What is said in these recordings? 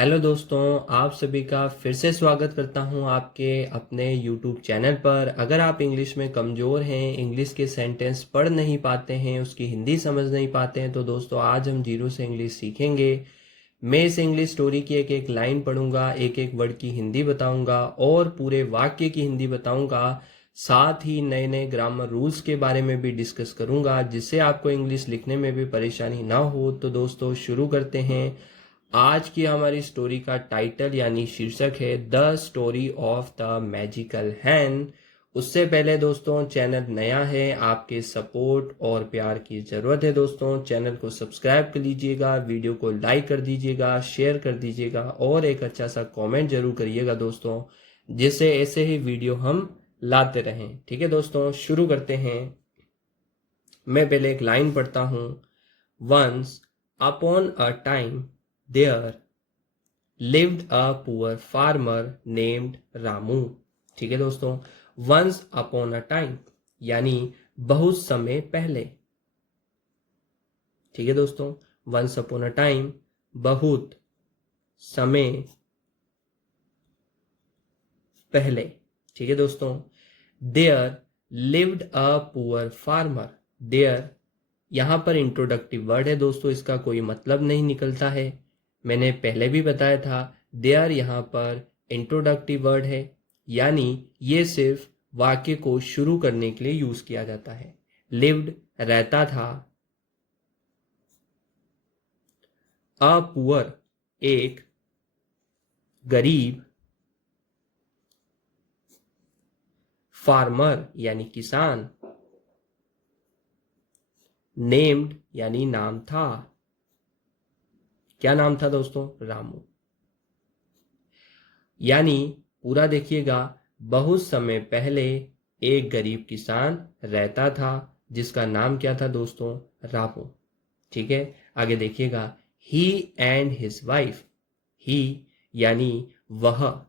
Hello दोस्तों, आप सभी का फिर से स्वागत करता हूं आपके अपने YouTube चैनल पर। अगर आप इंग्लिश में कमज़ोर हैं, इंग्लिश के सेंटेंस पढ़ नहीं पाते हैं, उसकी हिंदी समझ नहीं पाते हैं, तो दोस्तों आज हम जीरो से इंग्लिश सीखेंगे। मैं इस इंग्लिश स्टोरी की एक एक लाइन पढ़ूंगा, एक एक वर्ड की हिंदी बताऊंगा और पूरे वाक्य की हिंदी बताऊंगा। साथ ही नए नए ग्रामर रूल्स के बारे में भी डिस्कस करूंगा, जिससे आपको इंग्लिश लिखने में भी परेशानी ना हो। तो दोस्तों शुरू करते हैं। आज की हमारी स्टोरी का टाइटल यानी शीर्षक है the story of the magical hen. उससे पहले दोस्तों, चैनल नया है, आपके सपोर्ट और प्यार की ज़रूरत है। दोस्तों चैनल को सब्सक्राइब कर लीजिएगा, वीडियो को लाइक कर दीजिएगा, शेयर कर दीजिएगा और एक अच्छा सा कमेंट जरूर करिएगा दोस्तों, जिससे ऐसे ही वीडियो हम लाते रहें। ठीक है दोस्तों, शुरू करते हैं। मैं पहले एक लाइन पढ़ता हूँ। Once upon a time there lived a poor farmer named Ramu. ठीक है दोस्तों, वंस अपॉन अ टाइम यानी बहुत समय पहले। ठीक है दोस्तों, वंस अपॉन अ टाइम बहुत समय पहले। ठीक है दोस्तों, there lived a poor farmer. There यहां पर इंट्रोडक्टिव वर्ड है दोस्तों, इसका कोई मतलब नहीं निकलता है। मैंने पहले भी बताया था, देयर यहां पर इंट्रोडक्टिव वर्ड है, यानी ये सिर्फ वाक्य को शुरू करने के लिए यूज किया जाता है। लिव्ड रहता था, अ पुअर एक गरीब, फार्मर यानी किसान, नेम्ड यानी नाम था। क्या नाम था दोस्तों? रामू। यानी पूरा देखिएगा, बहुत समय पहले एक गरीब किसान रहता था जिसका नाम क्या था दोस्तों? रामू। ठीक है, आगे देखिएगा। ही एंड हिज वाइफ। ही यानी वह,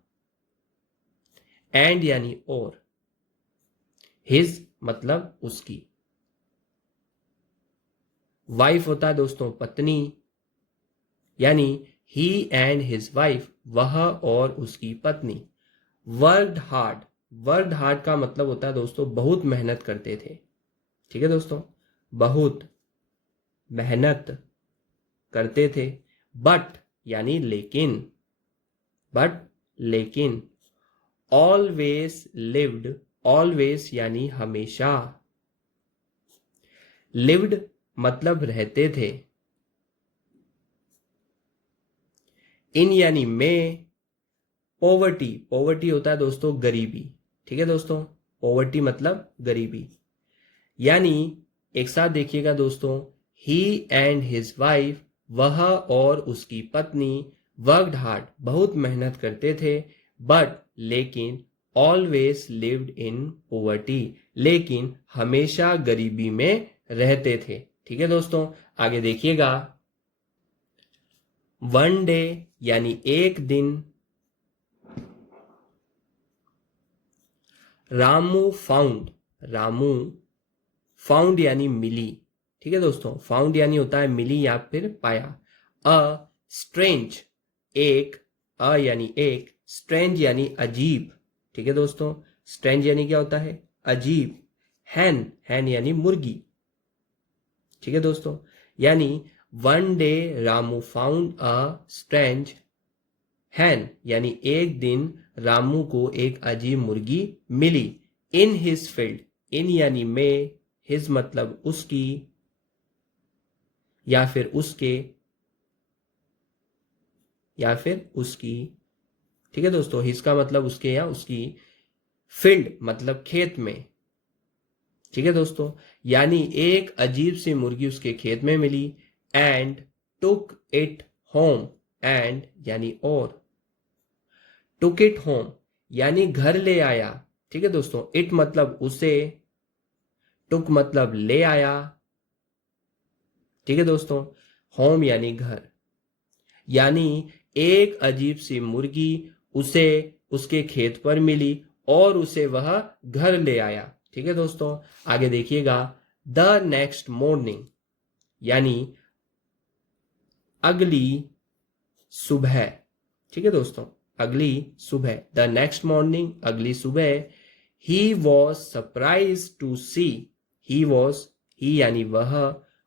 एंड यानी और, हिज मतलब उसकी, वाइफ होता है दोस्तों पत्नी, यानी ही एंड हिज वाइफ वह और उसकी पत्नी। Worked hard. वर्कड हार्ड का मतलब होता है दोस्तों बहुत मेहनत करते थे। ठीक है दोस्तों, बहुत मेहनत करते थे। बट यानी लेकिन, बट लेकिन, ऑलवेज लिव्ड। ऑलवेज यानी हमेशा, लिव्ड मतलब रहते थे, इन यानी में, पॉवर्टी। पॉवर्टी होता है दोस्तों गरीबी। ठीक है दोस्तों, पॉवर्टी मतलब गरीबी। यानी एक साथ देखिएगा दोस्तों, ही एंड हिज वाइफ वह और उसकी पत्नी, वर्कड हार्ड बहुत मेहनत करते थे, बट लेकिन, ऑलवेज लिव्ड इन पोवर्टी लेकिन हमेशा गरीबी में रहते थे। ठीक है दोस्तों, आगे देखिएगा। वन डे यानी एक दिन, रामू फाउंड। रामू फाउंड यानी मिली। ठीक है दोस्तों, फाउंड यानी होता है मिली या फिर पाया। अ स्ट्रेंज एक, अ यानी एक, स्ट्रेंज यानी अजीब। ठीक है दोस्तों, स्ट्रेंज यानी क्या होता है? अजीब। हैन, हैन यानी मुर्गी। ठीक है दोस्तों, यानी one day Ramu found a strange hen, यानी एक दिन रामू को एक अजीब मुर्गी मिली। इन हिज फील्ड, इन यानी में, हिज मतलब उसकी या फिर उसके या फिर उसकी। ठीक है दोस्तों, हिज का मतलब उसके या उसकी, फील्ड मतलब खेत में। ठीक है दोस्तों, यानी एक अजीब सी मुर्गी उसके खेत में मिली। And took it home, and यानी और, टुक इट होम यानी घर ले आया। ठीक है दोस्तों, इट मतलब उसे, टुक मतलब ले आया। ठीक है दोस्तों, होम यानी घर। यानी एक अजीब सी मुर्गी उसे उसके खेत पर मिली और उसे वह घर ले आया। ठीक है दोस्तों, आगे देखिएगा। द नेक्स्ट मॉर्निंग यानी अगली सुबह। ठीक है दोस्तों, अगली सुबह, द नेक्स्ट मॉर्निंग, अगली सुबह, he was surprise to see, he was, he यानी वह,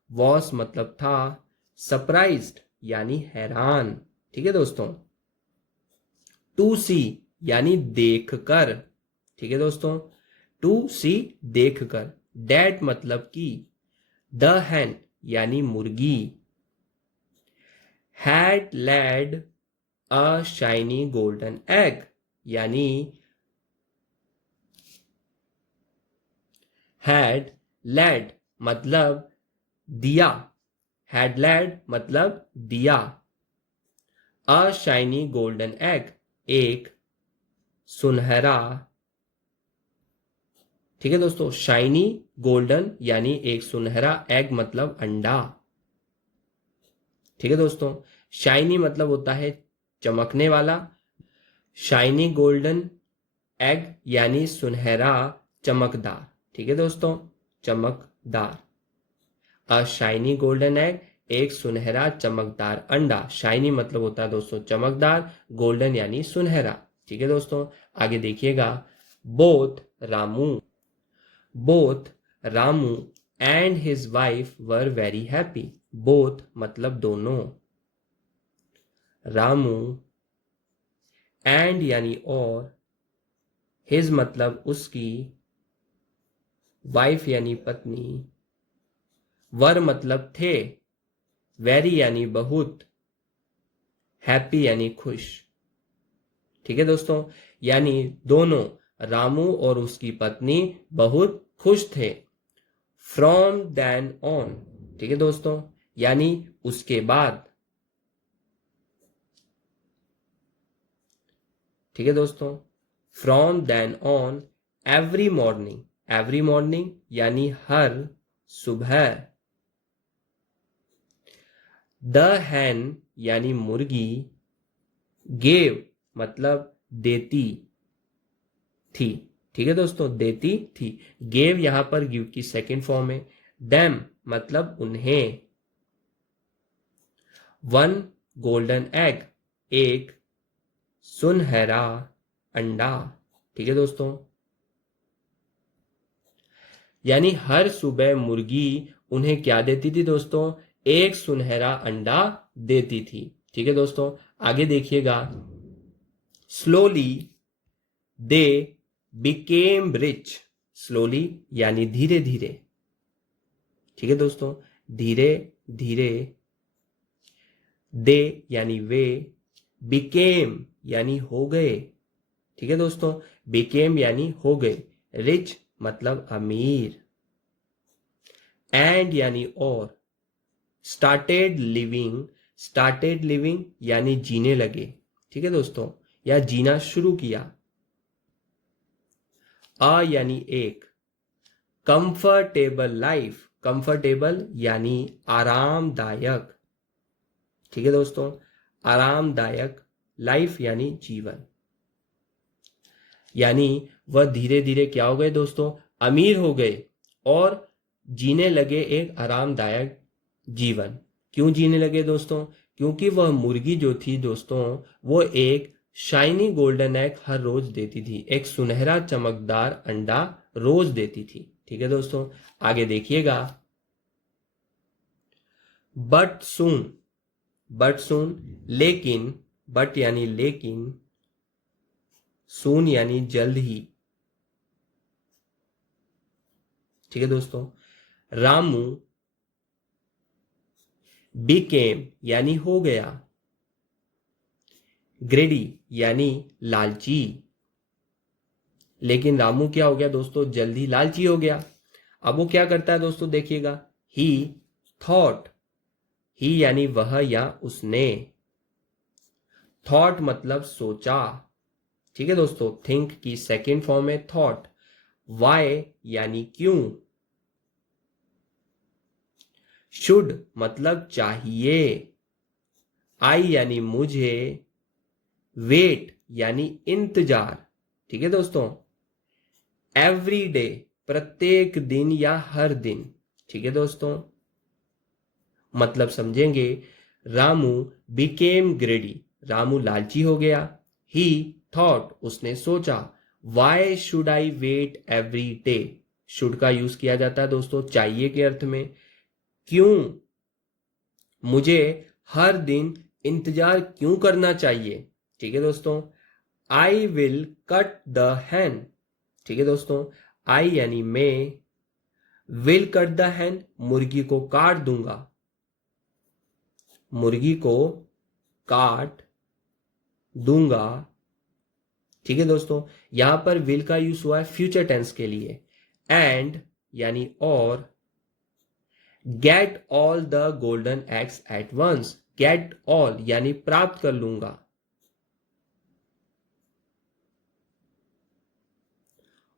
वॉज मतलब था, सरप्राइज्ड यानी हैरान, ठीक है दोस्तों, टू सी यानी देख कर, ठीक है दोस्तों, टू सी देख कर, डेट मतलब की, द हैन यानी मुर्गी, had laid a shiny golden egg यानी हैड लैड मतलब दिया, हैड लैड मतलब दिया, अ शाइनी गोल्डन एग एक सुनहरा, ठीक है दोस्तों, शाइनी गोल्डन यानी एक सुनहरा, एग मतलब अंडा, ठीक है दोस्तों, शाइनी मतलब होता है चमकने वाला, शाइनी गोल्डन एग यानी सुनहरा चमकदार, ठीक है दोस्तों, चमकदार, अ शाइनी गोल्डन एग एक सुनहरा चमकदार अंडा, शाइनी मतलब होता है दोस्तों चमकदार, गोल्डन यानी सुनहरा, ठीक है दोस्तों, आगे देखिएगा, both Ramu, both Ramu and his wife were very happy, both मतलब दोनों, रामू एंड यानी और, हिज मतलब उसकी, वाइफ यानी पत्नी, वर मतलब थे, वेरी यानी बहुत, हैप्पी यानी खुश, ठीक है दोस्तों, यानी दोनों रामू और उसकी पत्नी बहुत खुश थे, फ्रॉम देन ऑन, ठीक है दोस्तों, यानी उसके बाद, ठीक है दोस्तों, from then on, every morning यानी हर सुबह, द हैन यानी मुर्गी, गेव मतलब देती थी, ठीक है दोस्तों, देती थी, गेव यहां पर गिव की सेकंड फॉर्म है, देम मतलब उन्हें, वन गोल्डन एग एक सुनहरा अंडा, ठीक है दोस्तों, यानी हर सुबह मुर्गी उन्हें क्या देती थी दोस्तों, एक सुनहरा अंडा देती थी, ठीक है दोस्तों, आगे देखिएगा, slowly they became rich, slowly यानी धीरे धीरे, ठीक है दोस्तों, धीरे धीरे, दे यानी वे, बिकेम यानी हो गए, ठीक है दोस्तों, बिकेम यानी हो गए, रिच मतलब अमीर, एंड यानी और, स्टार्टेड लिविंग यानी जीने लगे, ठीक है दोस्तों, या जीना शुरू किया, अ यानी एक, कंफर्टेबल लाइफ, कंफर्टेबल यानी आरामदायक, ठीक है दोस्तों, आरामदायक, लाइफ यानी जीवन, यानी वह धीरे धीरे क्या हो गए दोस्तों, अमीर हो गए और जीने लगे एक आरामदायक जीवन, क्यों जीने लगे दोस्तों, क्योंकि वह मुर्गी जो थी दोस्तों, वो एक शाइनी गोल्डन एग हर रोज देती थी, एक सुनहरा चमकदार अंडा रोज देती थी, ठीक है दोस्तों, आगे देखिएगा, बट सून, बट सून लेकिन, बट यानी लेकिन, सून यानी जल्द ही, ठीक है दोस्तों, रामू बिकेम यानी हो गया, ग्रेडी यानी लालची, लेकिन रामू क्या हो गया दोस्तों, जल्दी लालची हो गया, अब वो क्या करता है दोस्तों, देखिएगा, ही थॉट, ही यानी वह या उसने, थॉट मतलब सोचा, ठीक है दोस्तों, थिंक की सेकंड फॉर्म है थॉट, वाई यानी क्यों, शुड मतलब चाहिए, आई यानी मुझे, वेट यानी इंतजार, ठीक है दोस्तों, एवरी डे प्रत्येक दिन या हर दिन, ठीक है दोस्तों, मतलब समझेंगे, रामू बिकेम ग्रेडी, रामू लालची हो गया। ही थॉट, उसने सोचा। Why should I wait every day, should का यूज किया जाता है दोस्तों चाहिए के अर्थ में। क्यों मुझे हर दिन इंतजार क्यों करना चाहिए। ठीक है दोस्तों। आई विल कट द हैन, ठीक है दोस्तों। आई यानी मैं, विल कट द हैन मुर्गी को काट दूंगा, मुर्गी को काट दूंगा। ठीक है दोस्तों। यहां पर विल का यूज हुआ है फ्यूचर टेंस के लिए। एंड यानी और, get all the golden eggs at once, get all यानी प्राप्त कर लूंगा।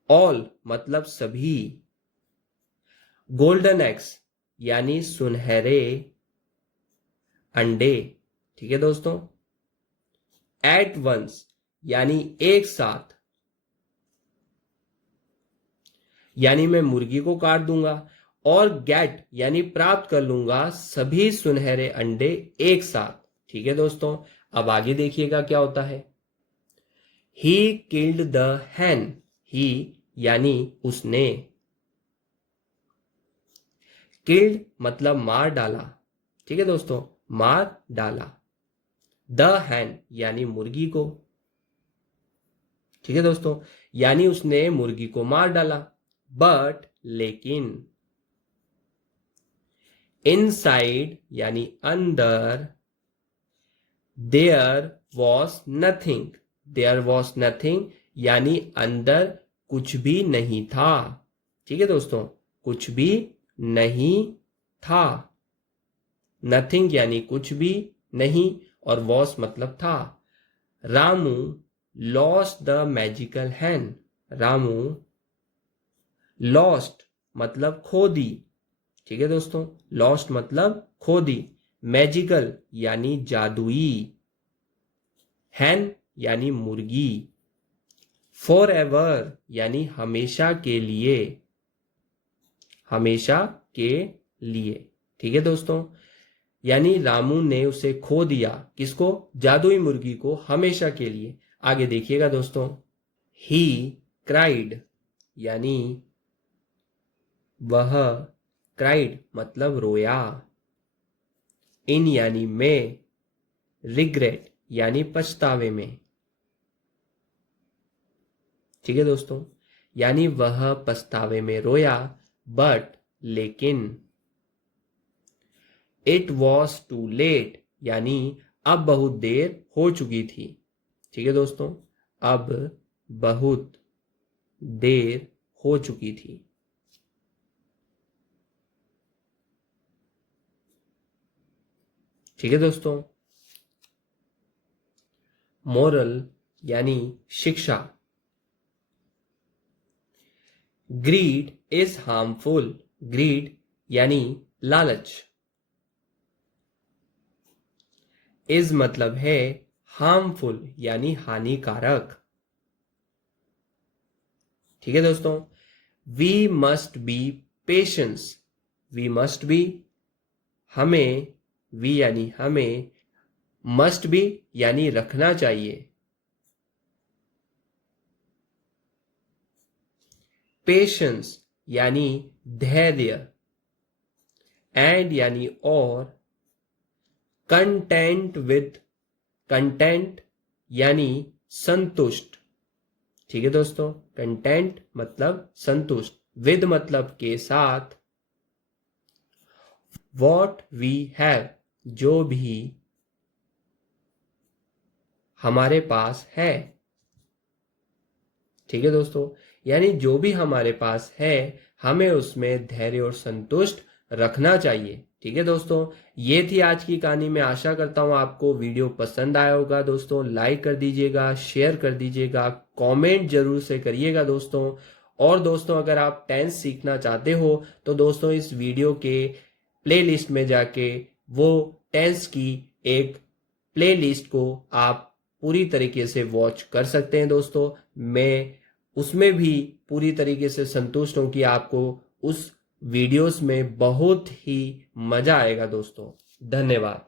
ऑल मतलब सभी, गोल्डन एग्स यानी सुनहरे अंडे। ठीक है दोस्तों। एट वंस यानी एक साथ, यानी मैं मुर्गी को काट दूंगा। और गेट यानी प्राप्त कर लूंगा सभी सुनहरे अंडे एक साथ। ठीक है दोस्तों। अब आगे देखिएगा क्या होता है। ही किल्ड द हैन, ही यानी उसने, किल्ड मतलब मार डाला। ठीक है दोस्तों, मार डाला। द हैन यानी मुर्गी को। ठीक है दोस्तों, यानी उसने मुर्गी को मार डाला। बट लेकिन, इनसाइड यानी अंदर, there was nothing, there was nothing यानी अंदर कुछ भी नहीं था। ठीक है दोस्तों, कुछ भी नहीं था। नथिंग यानी कुछ भी नहीं, और वॉस मतलब था। Ramu lost the magical hen, Ramu lost मतलब खो दी। ठीक है दोस्तों, लॉस्ट मतलब खो दी। मैजिकल यानी जादुई, हैन यानी मुर्गी, फॉर एवर यानी हमेशा के लिए, हमेशा के लिए। ठीक है दोस्तों, यानी रामू ने उसे खो दिया, किसको, जादुई मुर्गी को, हमेशा के लिए। आगे देखिएगा दोस्तों। ही क्राइड यानी वह, क्राइड मतलब रोया। इन यानी में, रिग्रेट यानी पछतावे में। ठीक है दोस्तों, यानी वह पछतावे में रोया। बट लेकिन, इट वॉज टू लेट यानी अब बहुत देर हो चुकी थी। ठीक है दोस्तों, अब बहुत देर हो चुकी थी। ठीक है दोस्तों। मोरल यानी शिक्षा। ग्रीड इज हार्मफुल, ग्रीड यानी लालच। इज मतलब है हार्मफुल यानी हानिकारक। ठीक है दोस्तों। We must be patience, we must be हमें, वी यानी हमें, मस्ट बी यानी रखना चाहिए, पेशेंस यानी धैर्य, एंड यानी और, कंटेंट विद, कंटेंट यानी संतुष्ट। ठीक है दोस्तों, कंटेंट मतलब संतुष्ट, विद मतलब के साथ, वॉट वी हैव जो भी हमारे पास है। ठीक है दोस्तों, यानी जो भी हमारे पास है हमें उसमें धैर्य और संतुष्ट रखना चाहिए। ठीक है दोस्तों, ये थी आज की कहानी। मैं आशा करता हूँ आपको वीडियो पसंद आया होगा दोस्तों। लाइक कर दीजिएगा, शेयर कर दीजिएगा, कमेंट जरूर से करिएगा दोस्तों। और दोस्तों, अगर आप टेंस सीखना चाहते हो तो दोस्तों इस वीडियो के प्लेलिस्ट में जाके वो टेंस की एक प्लेलिस्ट को आप पूरी तरीके से वॉच कर सकते हैं दोस्तों। मैं उसमें भी पूरी तरीके से संतुष्ट हूं कि आपको उस वीडियोस में बहुत ही मजा आएगा दोस्तों। धन्यवाद।